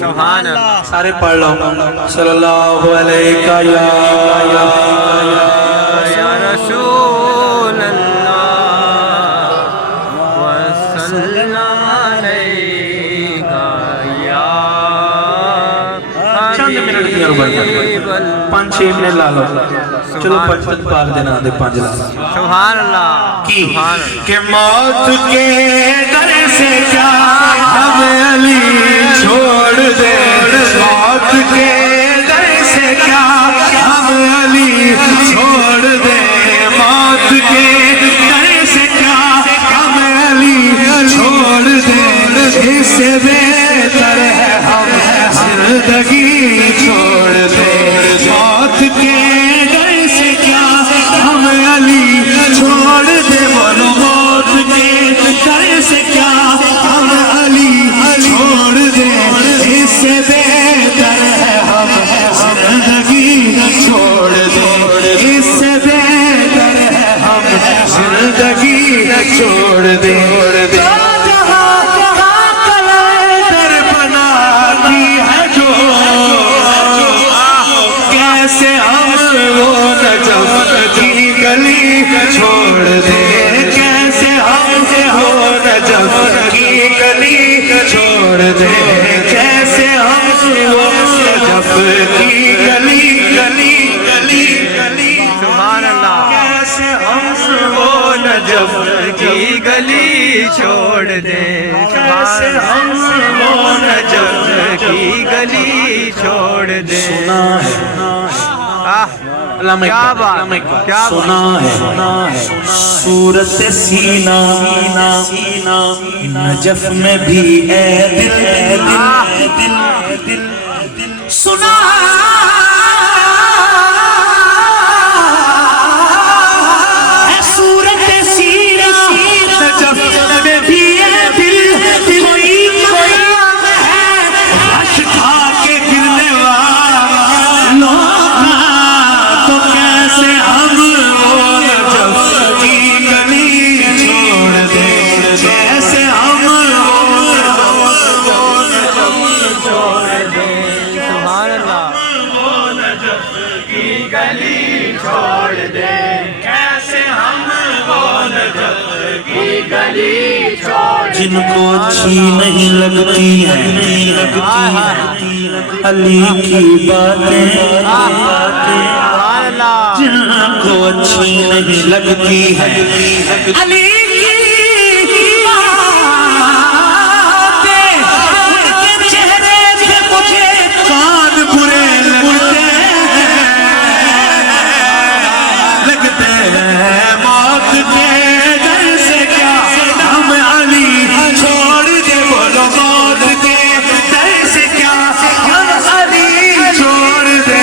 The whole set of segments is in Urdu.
سبحان اللہ سارے پڑھ لو صلی اللہ علیہ یا رسول اللہ وسلم علیکہ یا چند منٹ کی عربت پانچ چھ منٹ لالو چلو پچھت پاک دینا دے پانچ لالو سبحان اللہ کی کہ موت کے در سے کیا ہم علی چھوڑ دے موت کے در سے کیا ہم علی چھوڑ دے موت کے در سے کیا ہم علی چھوڑ دے اس سے بہتر ہے ہم زندگی چھوڑ دے موت کے در سے کیا ہم علی چھوڑ دے بولو موت کے در سے کیا ہم علی چھوڑ دے اس سے بہتر ہے ہم زندگی چھوڑ دے اس سے بہتر ہے ہم زندگی چھوڑ دے کیسے ہم وہ نجف کی گلی چھوڑ دے کیسے ہم وہ نجف کی گلی چھوڑ دے کیسے ہم وہ نجف کی گلی گلی گلی گلی سبحان اللہ کیسے ہم وہ نجف کی گلی چھوڑ دیں کیسے ہم وہ نجف کی گلی چھوڑ دیں کیا بات کیا سنا ہے صورت سینہ نجف میں بھی اے دل سنا ہے صورت سینہ نجف میں بھی اے دل کوئی ہے غش کھا کے گرنے والا تو کیسے ہم وہ نجف کی گلی چھوڑ دے کیسے ہم وہ نجف چھوڑ دے سبحان اللہ کی گلی چھوڑ دے کیسے ہم وہ نجف کی گلی چھوڑ دے جن کو اچھی نہیں لگتی ہے علی کی باتیں جن کو اچھی نہیں لگتی ہے علی کی باتیں ان کے چہرے پہ مجھے کان برے لگتے ہیں موت کے در سے کیا ہم علی چھوڑ دے بولو موت کے در سے کیا ہم علی چھوڑ دے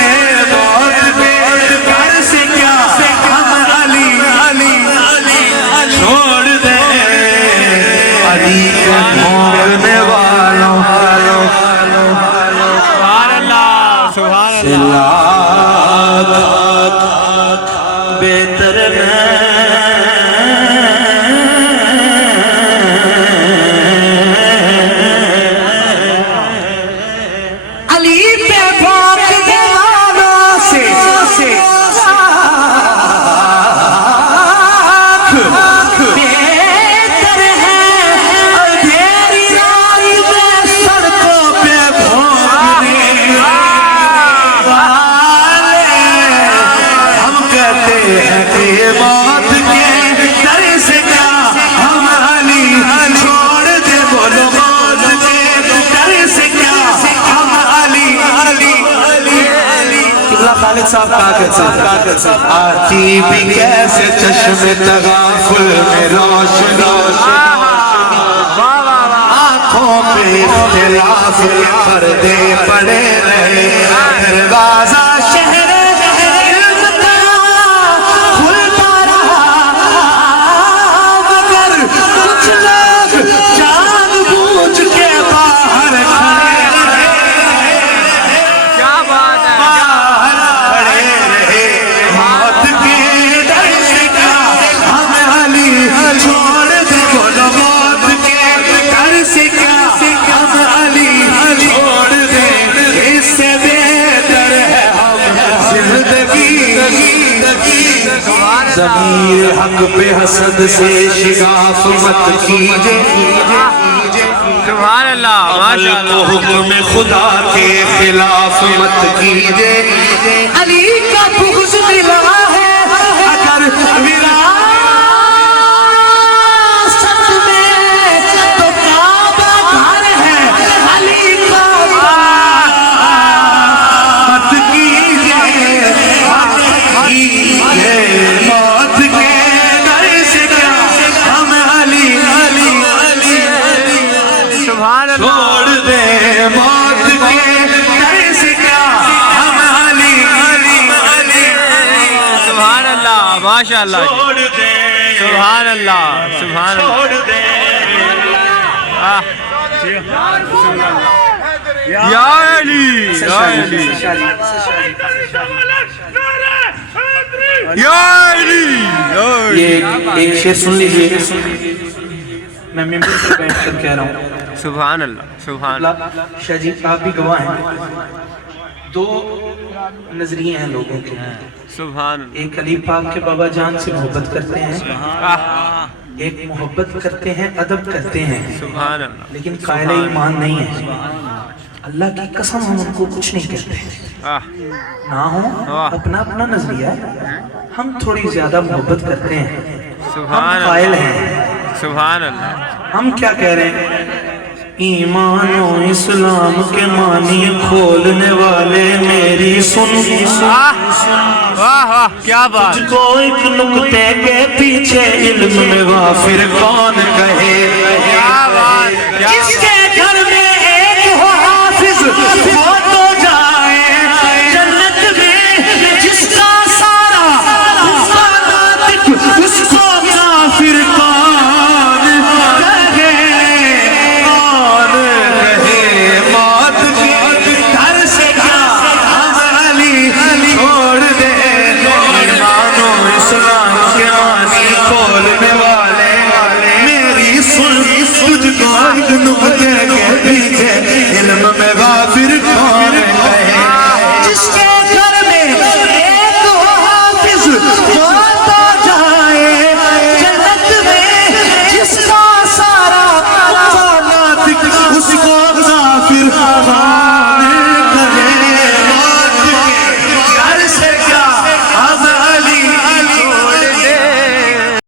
موت کے در سے کیا ہم علی چھوڑ دے علی کے مانگنے والوں سبحان اللہ سبحان اللہ بہتر علی پہ پاک دیوانوں سے بہتر ہے اندھیری رات میں سڑکوں پہ بھونکنے والے ہم کہتے ہیں کہ موت کے در سے کیا ہم علی چھوڑ دے بولو موت کے در سے کیا ہم علی قبلہ خالد صاحب کہا کرتے آتی بھی کیسے چشم تغافل میں روشنی آنکھوں پہ اختلاف کے پردے پڑے رہے دروازہ شہر علم کا کھلتا رہا مگر کچھ لوگ جان بوجھ کے باہر کھڑے رہے کیا بات ہے باہر کھڑے رہے موت کے در سے کیا ہم علی چھوڑ دے بولو موت کے در سے کیا ہم علی چھوڑ دے ضمیر حق پہ حسد سے شگاف مت کیجے سبحان اللہ ماشاء اللہ حکم خدا کے خلاف مت کیجے علی کا بغض ملا ہے اگر وراثت میں تو کعبہ گھر ہے علی کا مت کیجے موت کے ڈر سے کیا ہم علی علی علی سبحان اللہ چھوڑ دے موت کے ڈر سے کیا ہم علی علی علی سبحان اللہ ماشاء اللہ چھوڑ دے سبحان اللہ سبحان اللہ چھوڑ دے یا علی یا علی یا علی یہ ایک شعر سن لیجئے میں ممبر پر بیٹھ کر کہہ رہا ہوں سبحان اللہ سبحان اللہ شاہ جی آپ بھی گواہ ہیں دو نظریے ہیں لوگوں کے سبحان اللہ ایک علی پاک کے بابا جان سے محبت کرتے ہیں ایک محبت کرتے ہیں ادب کرتے ہیں سبحان اللہ لیکن قائل ایمان نہیں ہے اللہ کی قسم ہم ان کو کچھ نہیں کہتے نہ ہو اپنا اپنا نظریہ ہے ہم تھوڑی زیادہ محبت کرتے ہیں سبحان ہم قائل ہیں سبحان اللہ ہم کیا کہہ رہے ہیں ایمان و اسلام کے معنی کھولنے والے میری سن واہ واہ کیا بات تجھ کو ایک نکتے کے پیچھے علم میں غافر کون کہے کیا بات جس کے